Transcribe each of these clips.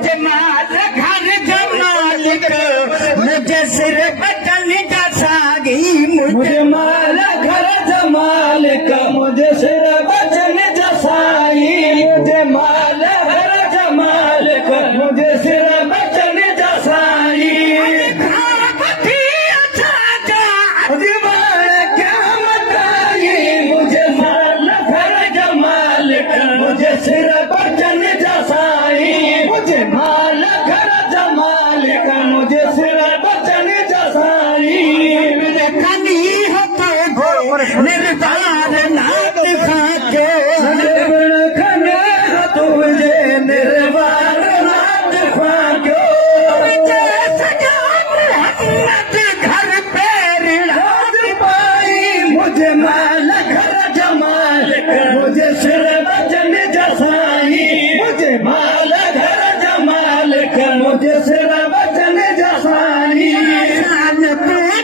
मुझे माल घर जमाल मुझे सिर बचन जसागी मुझे माल घर जमाल का मुझे सिर बचन जसाई मुझे माल घर जमाल का मुझे सिर बचन जसाई मुझे माल घर जमाल का मुझे सिर बचन जसाई मुझे माल घर जमाल का मुझे सिर बचन जसाई खनी होते गो निर्धार नाथ खाके खने हो तुझे निर्वार नाथ खाके घर पे रिढ़ाद पाई मुझे माल घर जमाल मुझे सिर बचन जसाई मुझे माल घर जमाल मुझे सिर बचन जसाई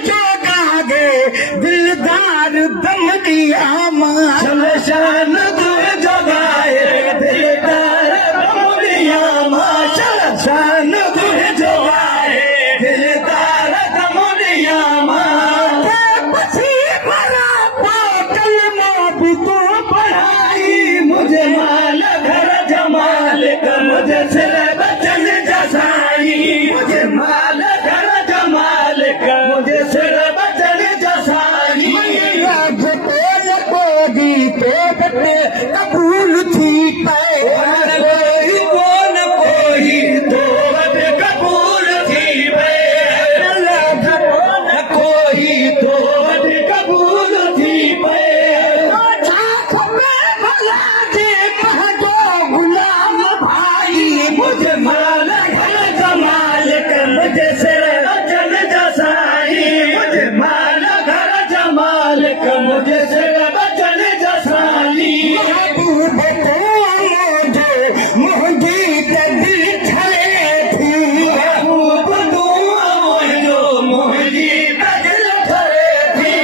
जो गागे दिलदार दम दिया मां शान तुझ जगाए दिलदार दम दिया मां शान तुझ जगाए दिलदार दम दिया मां मरा पाटल में भी तो पढ़ाई मुझे माल घर जमाल का मुझे सिर बचन जसाई मुझे माल घर जमाल का मुझे सिर बचन जसाई कबूल थी कोई तो कबूल थी कोई तो कबूल थी गुलाम भाई मुझे माल घर जमाल का मुझे सिर बचन जसाई मुझे माल घर जमाल का मुझे सिर बचन जसाई मुझे दिल ठरे थी जो मुझे दिल ठरे थी जो मुझे दिल ठरे थी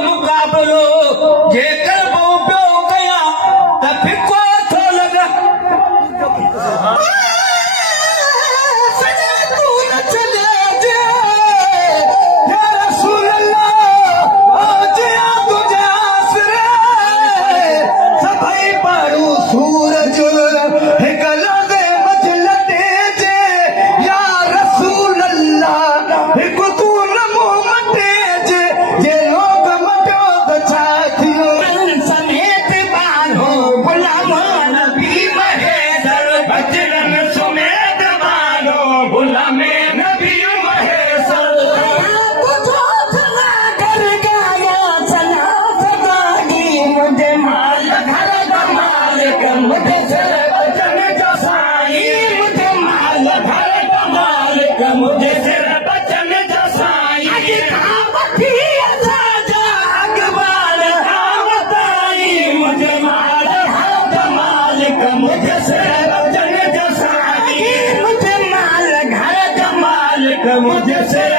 मुकाबलो जे करबो पियो कया त फिको थो लगा तू न चले जे या रसूल अल्लाह जे तुझे आसरे सभई पारू सूरज हिकला दे मजलते जे या रसूल अल्लाह हिकु तू न मोहम्मदे जे लोग मटियो त छा थियो समेत बानो गुलाम नबी महेदर बजरंग सुमेत बानो गुलाम नबी महेदर कर गाया चला सदागी मुझे माल घर जमाल का मुझे सिर बचन जसाई मुझे माल घर जमाल का मुझे सिर बचन जसाई मुझे माल घर जमाल का मुझे सिर बचन जसाई मुझे माल घर जमाल का मुझे सिर